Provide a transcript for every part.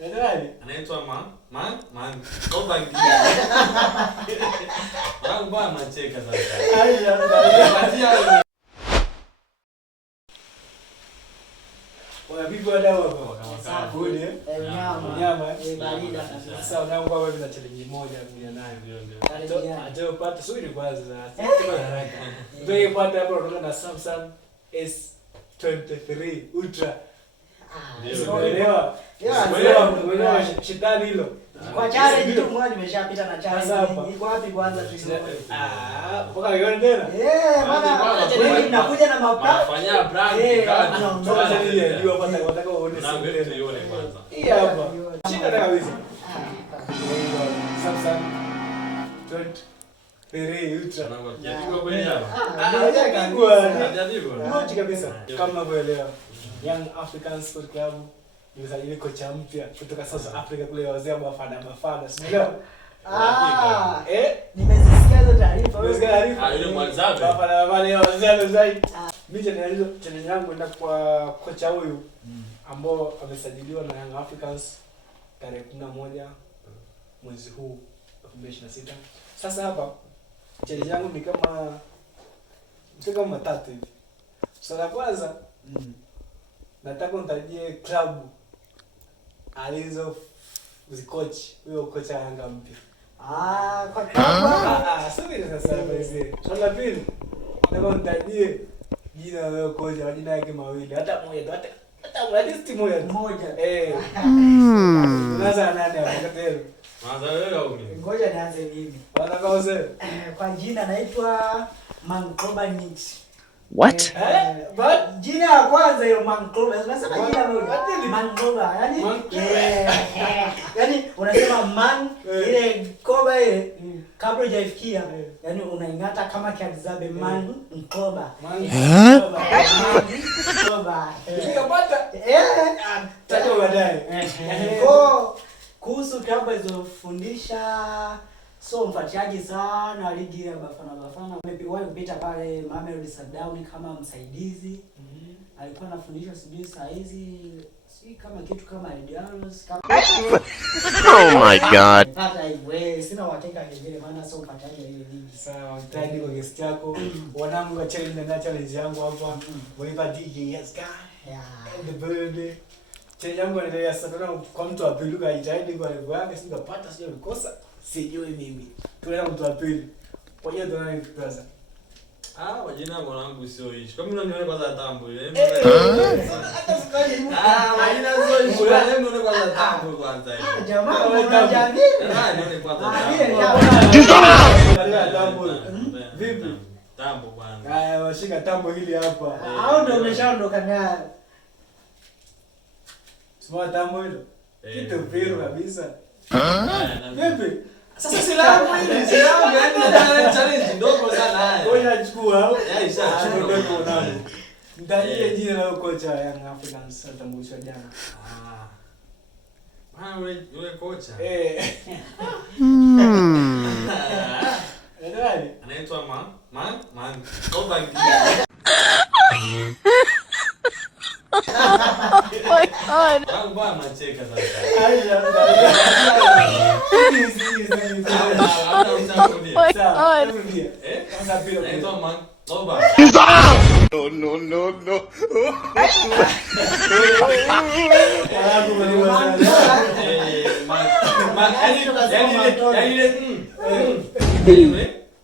Nani? Anaitwa Koba ngi. Wangu bwana macheka sasa. Haya. Wapigo wadau hapo kama kule. Nyama. Barida. Sasa wanangu hapa kuna challenge moja kuja nayo ndio. Aje upate subiri kwanza. Haraka. Ndio upate hapo kutoka na Samsung S23 Ultra. Unaelewa? Unaelewa shindani hilo. Kwa challenge tu mmoja nimeshapita na challenge. Iko wapi kwanza tusione? Mpaka yone tena? Maana challenge inakuja na mapra. Fanya brand Anaondoa ile juu hapa nataka uone na wewe tuione kwanza. Hii hapa. Shika kabisa. Samsung 23 Ultra. Jaribu kweli hapa. Jaribu. Moja kabisa. Kama unavyoelewa. Young African Sport Club nimesajili kocha mpya kutoka South Africa kule wazee wa Bafana. Sielewa? Nimezisikia hizo taarifa. Umesikia taarifa? Yule mwanzabe. Bafana wale wazee zaidi. Mimi challenge yangu nenda kwa kocha huyu ambao amesajiliwa na Young Africans tarehe 11 mwezi huu 2026. Sasa hapa challenge yangu ni kama matatu hivi. Swala la kwanza nataka nitajie klabu alizo uzikoach huyo kocha Yanga mpya. Kwa klabu. Subiri sasa hivi. Swala la pili nataka nitajie jina la huyo kocha, majina yake mawili, hata moja, hata list moja. Unaanza nani hapo tena? Mwanza wewe au mimi? Ngoja nianze mimi. Wanataka wazee. Kwa jina naitwa Mankoba Nix. What? But jina la kwanza hiyo Mankoba. Unasema jina moja. Mankoba. Yaani unasema man ile koba ile kabla hujaifikia. Yaani unaingata kama kiazabe man Mkoba. Mkoba. Ukipata tajo baadaye. Kuhusu klabu zilizofundisha so mfuatiliaji sana ligi ya Bafana. Nimewahi kupita pale Mamelodi Sundowns kama msaidizi. Alikuwa anafundisha sijui saa hizi si kama kitu kama Dialos kama Oh my god. hata hivyo sina uhakika kingine maana so mfuatiliaji ile ligi. Sawa, tayari kwa guest yako. Wanangu wa challenge yangu hapa. Waiva DJ yes guy. The birthday. Challenge yangu inaendelea sasa kwa mtu wa pili kujitahidi kwa level yake singapata sio kukosa. Sijui mimi. Tunaenda mtu wa pili. Kwa hiyo tunaenda kwanza. Majina mwanangu sio hicho. Kama unaniona kwanza tambo ile. Hata sikali. Majina sio hicho. Wewe ndio kwanza tambo kwanza hiyo. Jamaa unajamii. Nione kwanza. Tambo. Vipi? Tambo bwana. Haya, washika tambo hili hapa. Au ndio umeshaondoka naye. Sema tambo hilo. Kitu piro kabisa. Vipi? Sasa silamu yani challenge ndogo sana haya. Ngoja chukua. Chukua ndogo nani. Mtajie jina la kocha Young Africans atambulisha jana. Yule kocha. Nani? Anaitwa Koba ngi. Wangu bwana macheka sasa. Haya. Anaitwa Koba. No.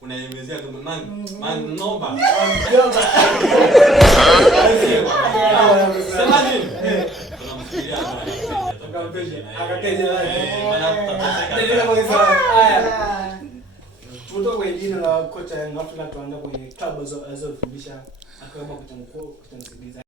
Unaelezea tu Mangoba. Sema nini? Tunamfikiria akateja tutoke kwenye jina la kocha Young Africans tuanze kwenye klabu alizofundisha akaomba kutangulia